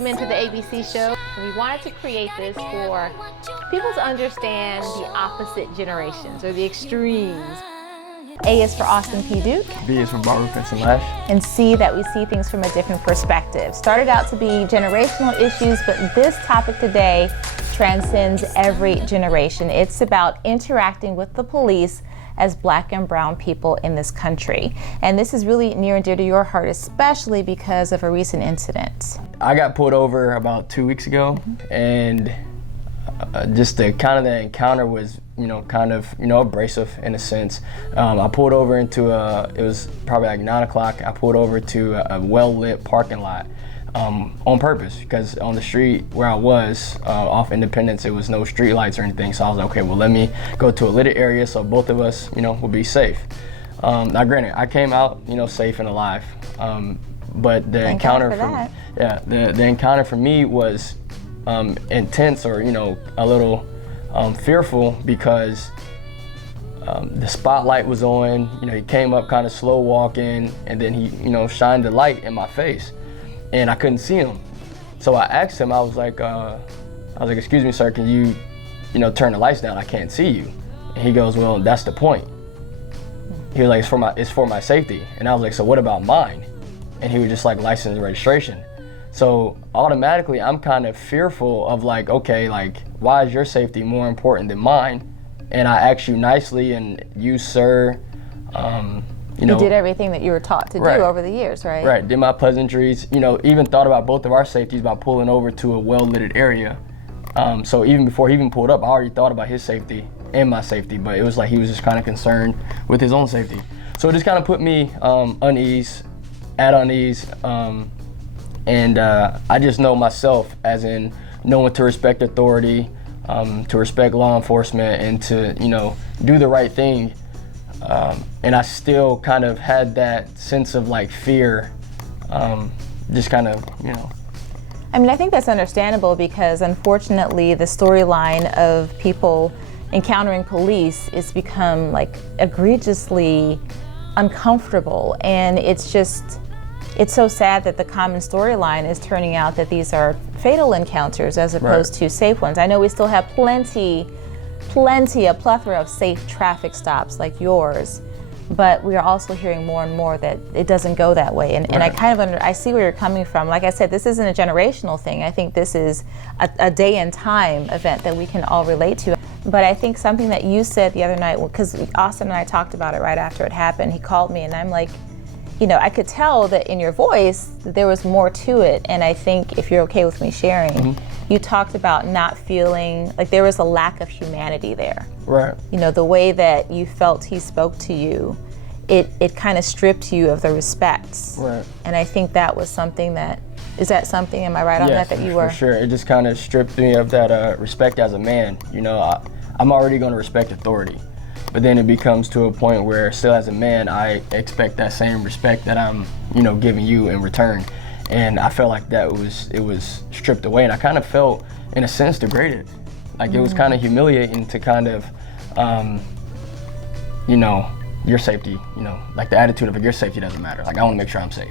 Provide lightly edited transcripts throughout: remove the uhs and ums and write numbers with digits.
Welcome into the ABC show. We wanted to create this for people to understand the opposite generations or the extremes. A is for Austin P. Duke. B is for Barbara Pinson Lash. And C, that we see things from a different perspective. Started out to be generational issues, but this topic today transcends every generation. It's about interacting with the police as Black and brown people in this country. And this is really near and dear to your heart, especially because of a recent incident. I got pulled over about 2 weeks ago, and just the encounter was, abrasive in a sense. I pulled over into it was probably like 9 o'clock. I pulled over to a well-lit parking lot on purpose, because on the street where I was, off Independence, it was no street lights or anything. So I was like, okay, well, let me go to a lit area so both of us, will be safe. Now granted, I came out, safe and alive. But the encounter the encounter for me was intense, or a little fearful, because the spotlight was on. He came up kind of slow walking, and then he shined the light in my face, and I couldn't see him. So I asked him, I was like, excuse me, sir, can you turn the lights down? I can't see you. And he goes, well, that's the point. He was like, it's for my safety. And I was like, so what about mine? And he was just like, license and registration. So automatically I'm kind of fearful of like, okay, like, why is your safety more important than mine? And I asked you nicely, and you, sir, you did everything that you were taught to do over the years, right? Right, did my pleasantries, even thought about both of our safeties by pulling over to a well-lit area. So even before he even pulled up, I already thought about his safety and my safety, but it was like he was just kind of concerned with his own safety. So it just kind of put me at unease, and I just know myself, as in knowing to respect authority, to respect law enforcement, and to do the right thing. And I still kind of had that sense of like fear, just kind of, I mean, I think that's understandable, because unfortunately the storyline of people encountering police is become like egregiously uncomfortable, and it's so sad that the common storyline is turning out that these are fatal encounters as opposed to safe ones. I know we still have a plethora of safe traffic stops like yours, but we are also hearing more and more that it doesn't go that way. And I kind of I see where you're coming from. Like I said, this isn't a generational thing. I think this is a day and time event that we can all relate to. But I think something that you said the other night, because Austin and I talked about it right after it happened, he called me and I'm like, I could tell that in your voice there was more to it. And I think, if you're okay with me sharing, you talked about not feeling like there was a lack of humanity there. Right. The way that you felt he spoke to you, it kind of stripped you of the respects. Right. And I think that was something that, is that something, am I right on that you were? For sure. It just kind of stripped me of that respect as a man. I'm already going to respect authority. But then it becomes to a point where, still as a man, I expect that same respect that I'm, giving you in return. And I felt like it was stripped away, and I kind of felt, in a sense, degraded. Like it was kind of humiliating to kind of, your safety, like the attitude of your safety doesn't matter. Like, I want to make sure I'm safe.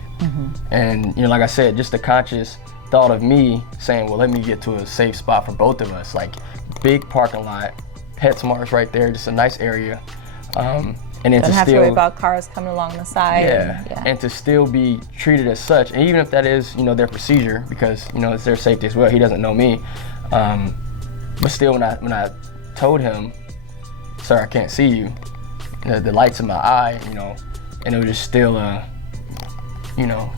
And, like I said, just the conscious thought of me saying, well, let me get to a safe spot for both of us. Like, big parking lot, PetSmart's right there, just a nice area. And then don't have to worry about cars coming along the side. And to still be treated as such, and even if that is, their procedure, because it's their safety as well. He doesn't know me, but still, when I told him, sir, I can't see you, the lights in my eye, and it was just still,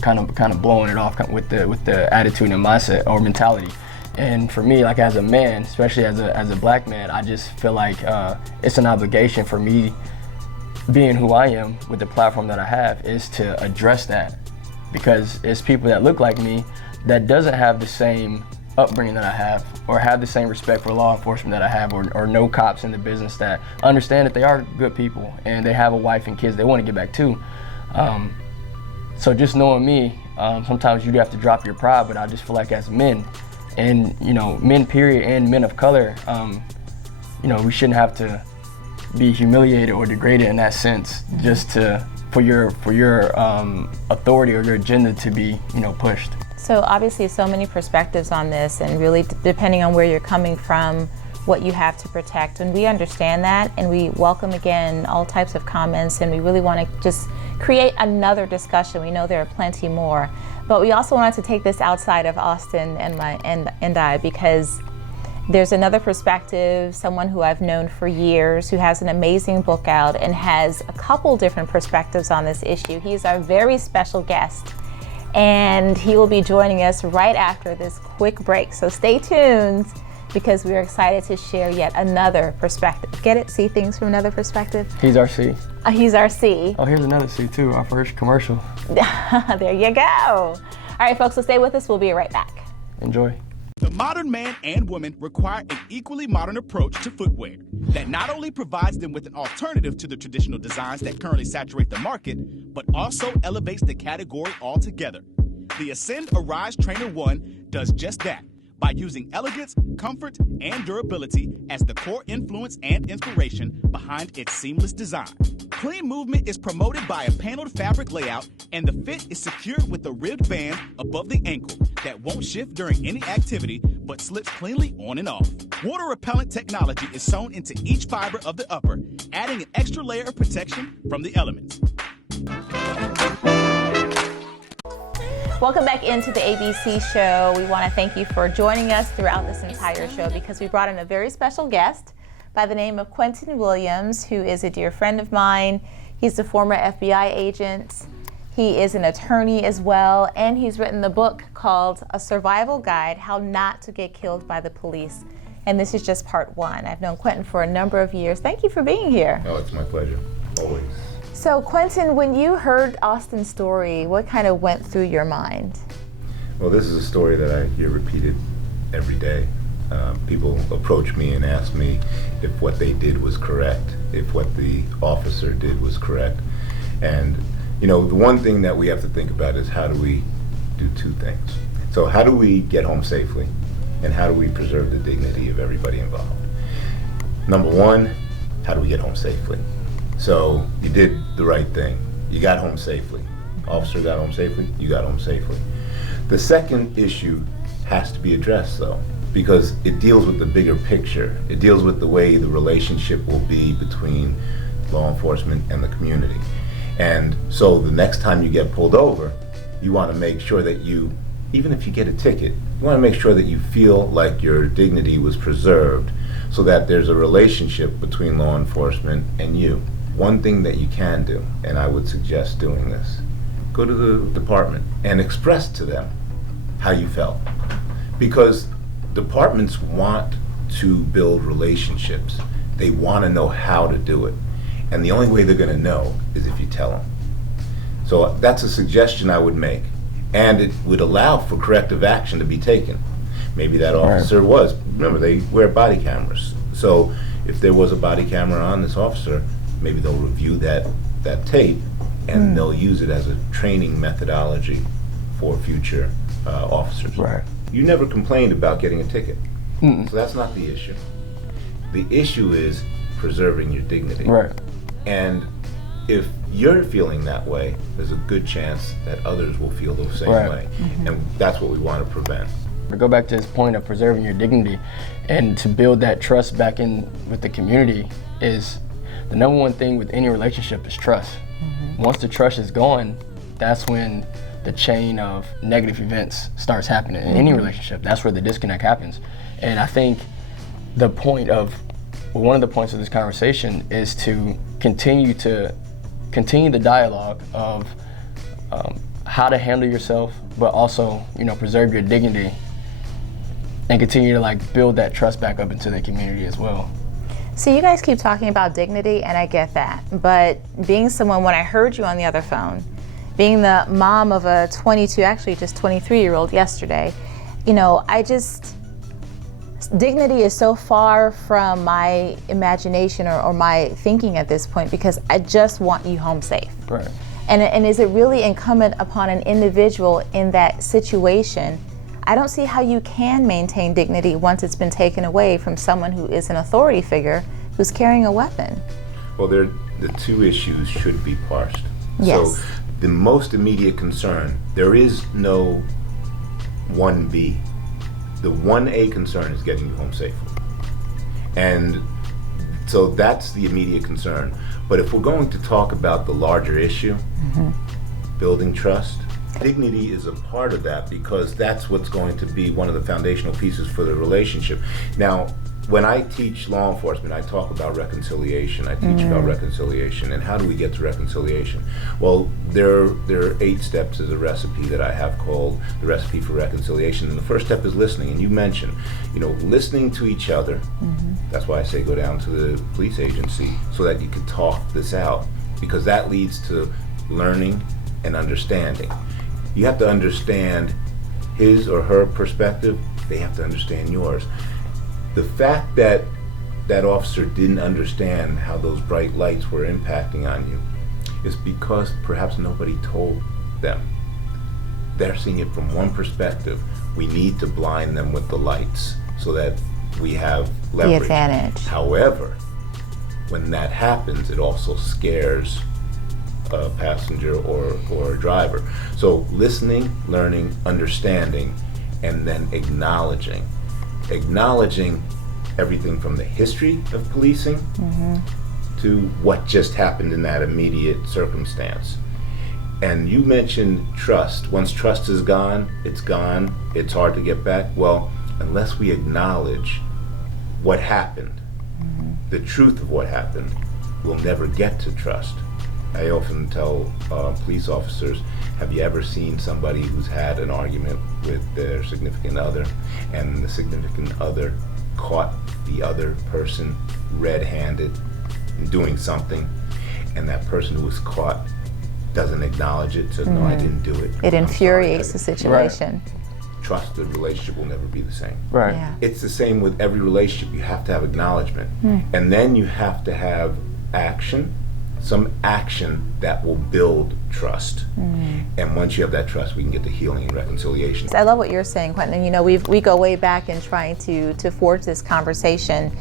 kind of blowing it off with the attitude and mindset or mentality. And for me, like as a man, especially as a Black man, I just feel like it's an obligation for me, being who I am with the platform that I have, is to address that, because it's people that look like me that doesn't have the same upbringing that I have, or have the same respect for law enforcement that I have, or know cops in the business that understand that they are good people and they have a wife and kids they want to get back to. So just knowing me, sometimes you do have to drop your pride, but I just feel like as men, and men period, and men of color, we shouldn't have to be humiliated or degraded in that sense, just for your authority or your agenda to be pushed. So obviously so many perspectives on this, and really depending on where you're coming from, what you have to protect. And we understand that, and we welcome again all types of comments, and we really want to just create another discussion. We know there are plenty more, but we also wanted to take this outside of Austin and I, because there's another perspective, someone who I've known for years, who has an amazing book out and has a couple different perspectives on this issue. He's our very special guest, and he will be joining us right after this quick break. So stay tuned, because we're excited to share yet another perspective. Get it? See things from another perspective? He's our C. He's our C. Oh, here's another C too, our first commercial. There you go. All right, folks, so stay with us. We'll be right back. Enjoy. The modern man and woman require an equally modern approach to footwear that not only provides them with an alternative to the traditional designs that currently saturate the market, but also elevates the category altogether. The Ascend Arise Trainer 1 does just that, by using elegance, comfort, and durability as the core influence and inspiration behind its seamless design. Clean movement is promoted by a paneled fabric layout, and the fit is secured with a ribbed band above the ankle that won't shift during any activity but slips cleanly on and off. Water repellent technology is sewn into each fiber of the upper, adding an extra layer of protection from the elements. Welcome back into the ABC show. We want to thank you for joining us throughout this entire show, because we brought in a very special guest by the name of Quentin Williams, who is a dear friend of mine. He's a former FBI agent. He is an attorney as well, and he's written the book called A Survival Guide, How Not to Get Killed by the Police. And this is just part one. I've known Quentin for a number of years. Thank you for being here. Oh, it's my pleasure, always. So Quentin, when you heard Austin's story, what kind of went through your mind? Well, this is a story that I hear repeated every day. People approach me and ask me if what they did was correct, if what the officer did was correct. And, you know, the one thing that we have to think about is, how do we do two things? So how do we get home safely, and how do we preserve the dignity of everybody involved? Number one, how do we get home safely? So you did the right thing. You got home safely. Officer got home safely, you got home safely. The second issue has to be addressed, though, because it deals with the bigger picture. It deals with the way the relationship will be between law enforcement and the community. And so the next time you get pulled over, you want to make sure that you, even if you get a ticket, you want to make sure that you feel like your dignity was preserved, so that there's a relationship between law enforcement and you. One thing that you can do, and I would suggest doing this, go to the department and express to them how you felt. Because departments want to build relationships. They want to know how to do it. And the only way they're going to know is if you tell them. So that's a suggestion I would make. And it would allow for corrective action to be taken. Maybe that officer was, remember, they wear body cameras. So if there was a body camera on this officer, maybe they'll review that tape, and they'll use it as a training methodology for future officers. Right. You never complained about getting a ticket. So that's not the issue. The issue is preserving your dignity. Right. And if you're feeling that way, there's a good chance that others will feel the same way. And that's what we want to prevent. To go back to his point of preserving your dignity and to build that trust back in with the community, is the number one thing with any relationship is trust. Once the trust is gone, that's when the chain of negative events starts happening in any relationship. That's where the disconnect happens. And I think one of the points of this conversation is to continue the dialogue of how to handle yourself, but also, preserve your dignity and continue to build that trust back up into the community as well. So you guys keep talking about dignity, and I get that. But being someone, when I heard you on the other phone, being the mom of a 23-year-old yesterday, dignity is so far from my imagination or my thinking at this point, because I just want you home safe. Right. And is it really incumbent upon an individual in that situation? I don't see how you can maintain dignity once it's been taken away from someone who is an authority figure who's carrying a weapon. Well, the two issues should be parsed. Yes. So the most immediate concern, there is no 1B. The 1A concern is getting you home safely. And so that's the immediate concern. But if we're going to talk about the larger issue, building trust, dignity is a part of that, because that's what's going to be one of the foundational pieces for the relationship. Now, when I teach law enforcement, I talk about reconciliation. I teach about reconciliation, and how do we get to reconciliation? Well, there are 8 steps as a recipe that I have called the recipe for reconciliation. And the first step is listening. And you mentioned, listening to each other. That's why I say go down to the police agency so that you can talk this out, because that leads to learning and understanding. You have to understand his or her perspective. They have to understand yours. The fact that that officer didn't understand how those bright lights were impacting on you is because perhaps nobody told them. They're seeing it from one perspective. We need to blind them with the lights so that we have leverage. The advantage. However, when that happens, it also scares a passenger or a driver. So listening, learning, understanding, and then acknowledging everything from the history of policing to what just happened in that immediate circumstance. And you mentioned trust. Once trust is gone, it's gone. It's hard to get back. Well, unless we acknowledge what happened, the truth of what happened, we'll never get to trust. I often tell police officers, have you ever seen somebody who's had an argument with their significant other, and the significant other caught the other person red-handed doing something, and that person who was caught doesn't acknowledge it, says, no, I didn't do it. It infuriates the situation. Right. Trust, the relationship will never be the same. Right. Yeah. It's the same with every relationship. You have to have acknowledgement. And then you have to have action, some action that will build trust. And once you have that trust, we can get to healing and reconciliation. I love what you're saying, Quentin. We go way back in trying to forge this conversation,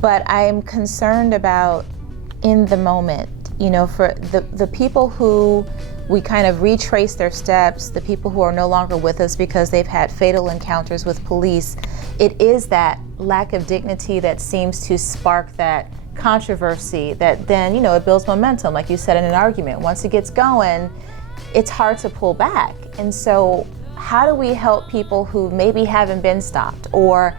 but I am concerned about in the moment, for the people who we kind of retrace their steps, the people who are no longer with us because they've had fatal encounters with police. It is that lack of dignity that seems to spark that controversy that then, it builds momentum, like you said, in an argument. Once it gets going, it's hard to pull back. And so how do we help people who maybe haven't been stopped, or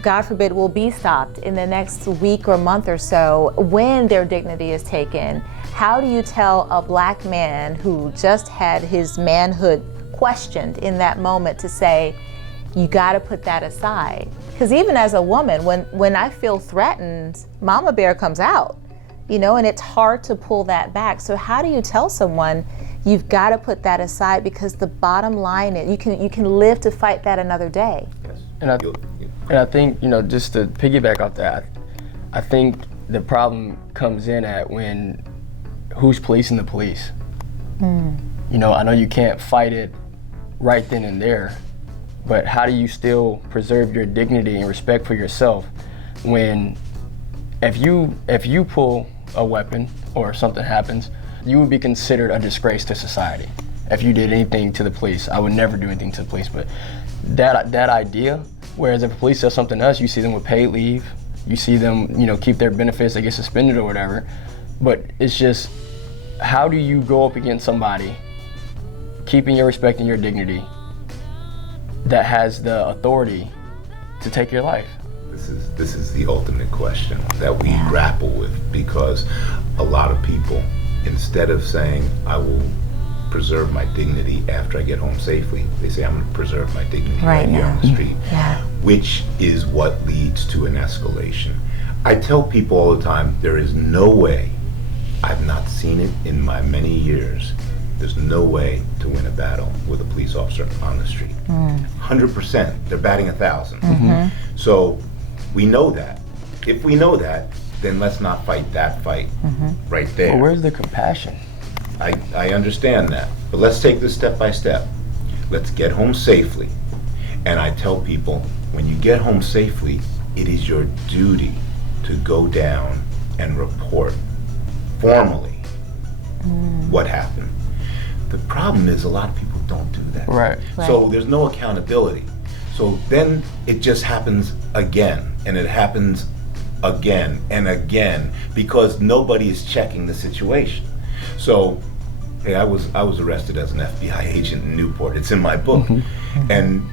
God forbid will be stopped in the next week or month or so, when their dignity is taken? How do you tell a black man who just had his manhood questioned in that moment to say, you got to put that aside? Because even as a woman, when I feel threatened, Mama Bear comes out, and it's hard to pull that back. So how do you tell someone you've got to put that aside, because the bottom line is you can live to fight that another day? Yes. And I think, just to piggyback off that, I think the problem comes in at when who's policing the police. I know you can't fight it right then and there, but how do you still preserve your dignity and respect for yourself when if you pull a weapon or something happens, you would be considered a disgrace to society. If you did anything to the police, I would never do anything to the police, but that idea, whereas if the police does something to us, you see them with paid leave, you see them, keep their benefits, they get suspended or whatever, but it's just, how do you go up against somebody keeping your respect and your dignity that has the authority to take your life? This is the ultimate question that we grapple with, because a lot of people, instead of saying, I will preserve my dignity after I get home safely, they say, I'm going to preserve my dignity right here on the street, which is what leads to an escalation. I tell people all the time, there is no way, I've not seen it in my many years, there's no way to win a battle with a police officer on the street. 100%, they're batting 1,000. So we know that. If we know that, then let's not fight that fight right there. Well, where's the compassion? I understand that, but let's take this step by step. Let's get home safely. And I tell people, when you get home safely, it is your duty to go down and report formally what happened. The problem is a lot of people don't do that. Right. So there's no accountability. So then it just happens again, and it happens again and again, because nobody is checking the situation. So, hey, I was arrested as an FBI agent in Newport. It's in my book. And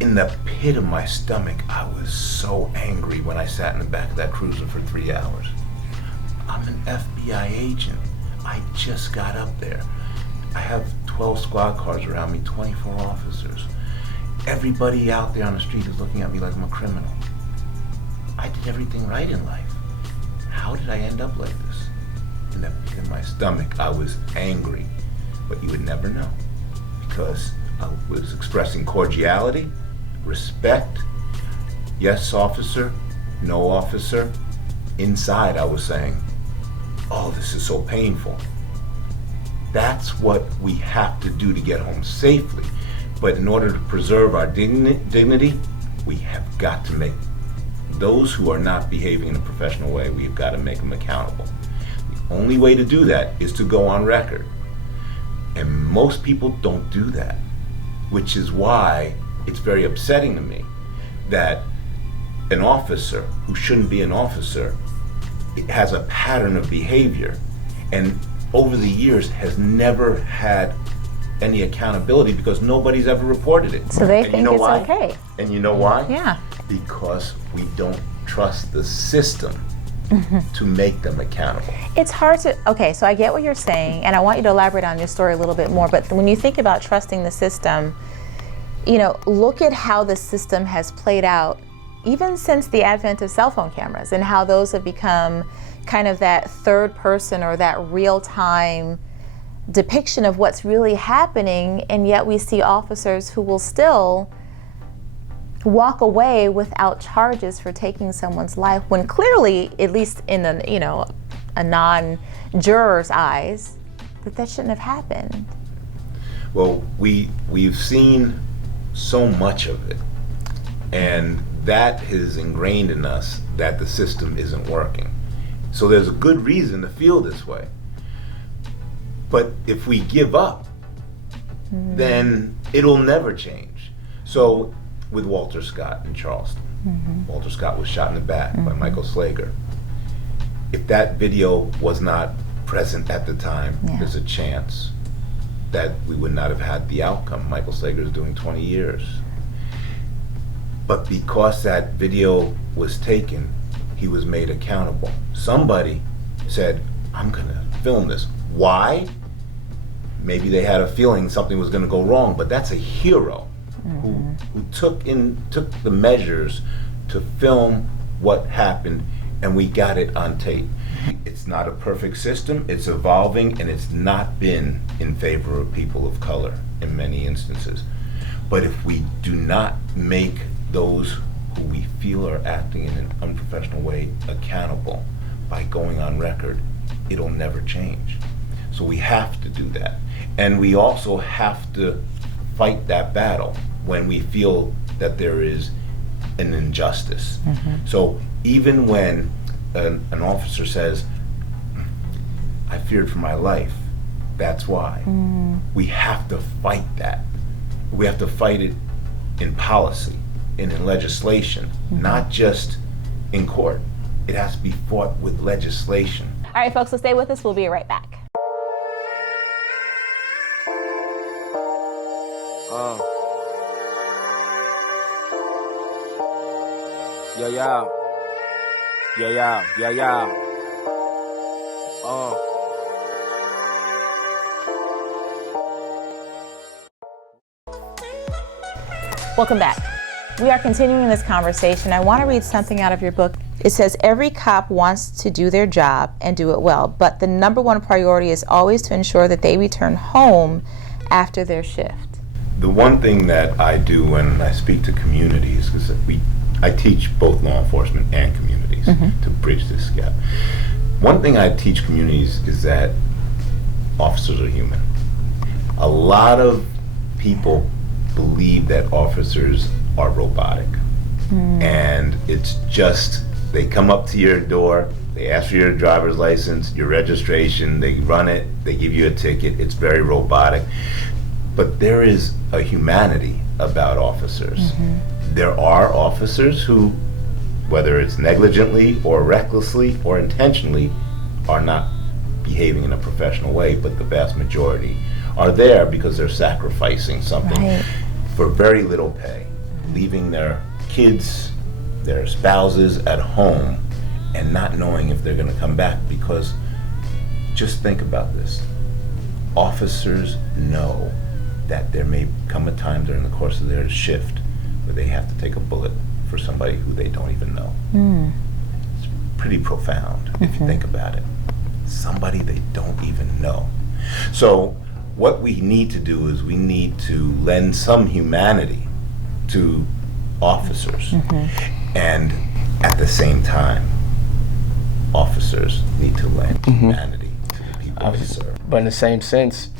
in the pit of my stomach, I was so angry when I sat in the back of that cruiser for 3 hours. I'm an FBI agent. I just got up there. I have 12 squad cars around me, 24 officers. Everybody out there on the street is looking at me like I'm a criminal. I did everything right in life. How did I end up like this? In my stomach, I was angry, but you would never know, because I was expressing cordiality, respect, yes officer, no officer. Inside I was saying, oh, this is so painful. That's what we have to do to get home safely. But in order to preserve our dignity, we have got to make those who are not behaving in a professional way, we've got to make them accountable. The only way to do that is to go on record. And most people don't do that, which is why it's very upsetting to me that an officer who shouldn't be an officer has a pattern of behavior, and over the years has never had any accountability because nobody's ever reported it. So they and think you know it's why? okay. And you know why? Yeah. Because we don't trust the system to make them accountable. It's hard to, okay, so I get what you're saying, and I want you to elaborate on your story a little bit more, but when you think about trusting the system, you know, look at how the system has played out even since the advent of cell phone cameras, and how those have become kind of that third person or that real-time depiction of what's really happening, and yet we see officers who will still walk away without charges for taking someone's life, when clearly, at least in the, you know, a non-juror's eyes, that shouldn't have happened. Well, we've seen so much of it, and that is ingrained in us that the system isn't working. So there's a good reason to feel this way. But if we give up, then it'll never change. So with Walter Scott in Charleston, Walter Scott was shot in the back by Michael Slager. If that video was not present at the time, there's a chance that we would not have had the outcome. Michael Slager is doing 20 years. But because that video was taken, he was made accountable. Somebody said, I'm gonna film this. Why? Maybe they had a feeling something was gonna go wrong, but that's a hero who took the measures to film what happened, and we got it on tape. It's not a perfect system, it's evolving, and it's not been in favor of people of color in many instances. But if we do not make those who we feel are acting in an unprofessional way accountable by going on record, it'll never change. So we have to do that. And we also have to fight that battle when we feel that there is an injustice. So even when an officer says, I feared for my life, that's why. We have to fight that. We have to fight it in policy and in legislation, not just in court. It has to be fought with legislation. All right, folks, so stay with us. We'll be right back. Welcome back. We are continuing this conversation. I want to read something out of your book. It says, every cop wants to do their job and do it well, but the number one priority is always to ensure that they return home after their shift. The one thing that I do when I speak to communities, because I teach both law enforcement and communities to bridge this gap. One thing I teach communities is that officers are human. A lot of people believe that officers are robotic, and it's just They come up to your door, they ask for your driver's license, your registration, they run it, they give you a ticket. It's very robotic. But there is a humanity about officers. There are officers who, whether it's negligently or recklessly or intentionally, are not behaving in a professional way, but the vast majority are there because they're sacrificing something for very little pay, leaving their kids, their spouses at home, and not knowing if they're going to come back. Because just think about this. Officers know that there may come a time during the course of their shift where they have to take a bullet for somebody who they don't even know. It's pretty profound if you think about it. Somebody they don't even know. So what we need to do is we need to lend some humanity to officers. And at the same time, officers need to lend humanity to the people they serve. But in the same sense,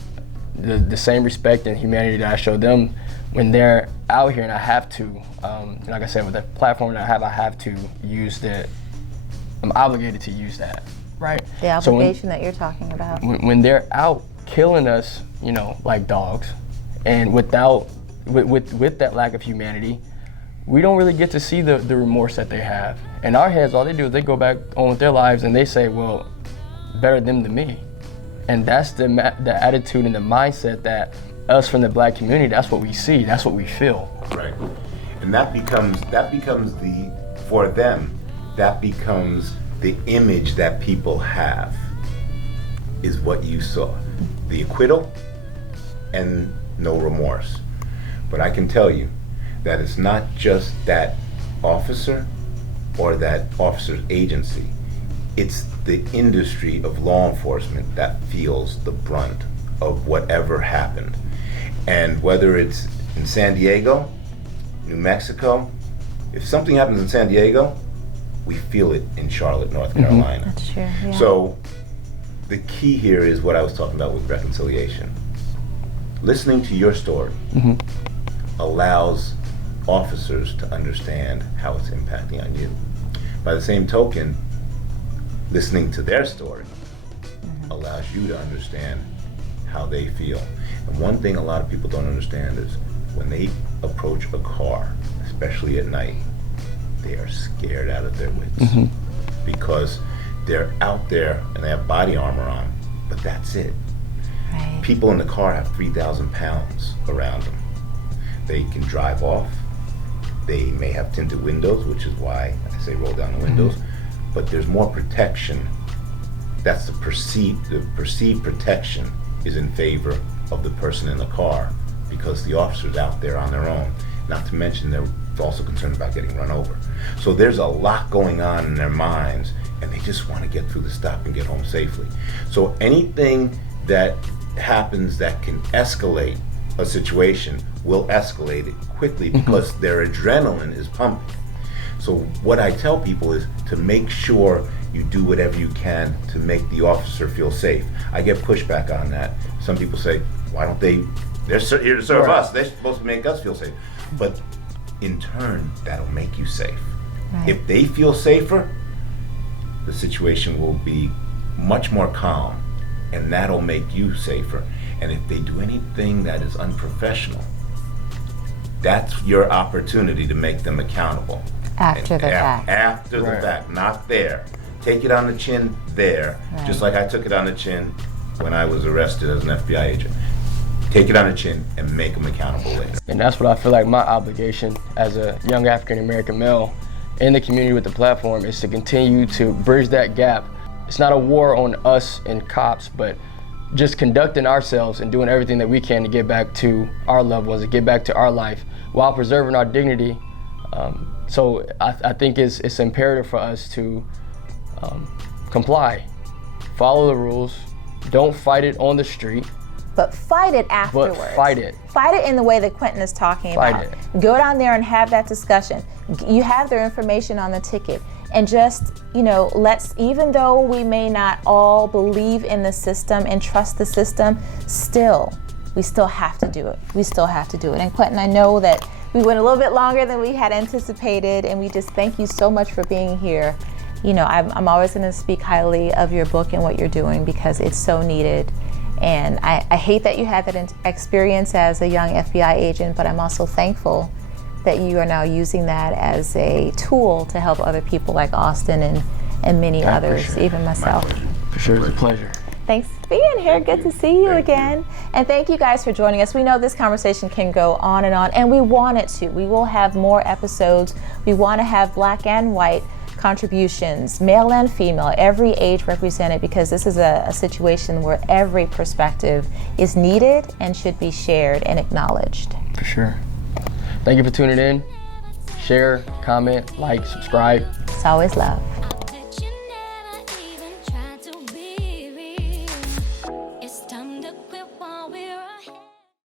the same respect and humanity that I show them when they're out here, and I have to, like I said, with the platform that I have to use that. I'm obligated to use that, right? The obligation that you're talking about. When they're out killing us, you know, like dogs, and with that lack of humanity, we don't really get to see the remorse that they have. In our heads, all they do is they go back on with their lives and they say, well, better them than me. And that's the attitude and the mindset that us from the black community, that's what we see, that's what we feel. Right. And that becomes for them, that becomes the image that people have, is what you saw. The acquittal and no remorse. But I can tell you that it's not just that officer or that officer's agency. It's the industry of law enforcement that feels the brunt of whatever happened. And whether it's in San Diego, New Mexico, if something happens in San Diego, we feel it in Charlotte, North Carolina. That's true, yeah. So the key here is what I was talking about with reconciliation. Listening to your story allows officers to understand how it's impacting on you. By the same token, listening to their story allows you to understand how they feel. And one thing a lot of people don't understand is when they approach a car, especially at night, they are scared out of their wits because they're out there and they have body armor on, but that's it. Right. People in the car have 3,000 pounds around them. They can drive off. They may have tinted windows, which is why I say roll down the windows, but there's more protection. That's the perceived protection is in favor of the person in the car because the officer's out there on their own. Not to mention they're also concerned about getting run over. So there's a lot going on in their minds and they just want to get through the stop and get home safely. So anything that happens that can escalate a situation will escalate it quickly because their adrenaline is pumping. So what I tell people is to make sure you do whatever you can to make the officer feel safe. I get pushback on that. Some people say, why don't they're here to serve us, they're supposed to make us feel safe. But in turn, that'll make you safe. Right. If they feel safer, the situation will be much more calm, and that'll make you safer. And if they do anything that is unprofessional, that's your opportunity to make them accountable. After the fact. After the fact, not there. Take it on the chin there, just like I took it on the chin when I was arrested as an FBI agent. Take it on the chin and make them accountable later. And that's what I feel like my obligation as a young African American male in the community with the platform is to continue to bridge that gap. It's not a war on us and cops, but just conducting ourselves and doing everything that we can to get back to our loved ones, to get back to our life while preserving our dignity. So I think it's imperative for us to comply, follow the rules, don't fight it on the street. But fight it afterwards. But fight it. Fight it in the way that Quentin is talking about. Fight it. Go down there and have that discussion. You have their information on the ticket. And just, even though we may not all believe in the system and trust the system, we still have to do it. We still have to do it. And Quentin, I know that We went a little bit longer than we had anticipated, and we just thank you so much for being here. You know, I'm always going to speak highly of your book and what you're doing because it's so needed. And I hate that you had that experience as a young FBI agent, but I'm also thankful that you are now using that as a tool to help other people like Austin and many others, even myself. For sure, it's a pleasure. Thanks for being here. Good to see you again. And thank you guys for joining us. We know this conversation can go on, and we want it to. We will have more episodes. We want to have black and white contributions, male and female, every age represented, because this is a situation where every perspective is needed and should be shared and acknowledged. For sure. Thank you for tuning in. Share, comment, like, subscribe. It's always love.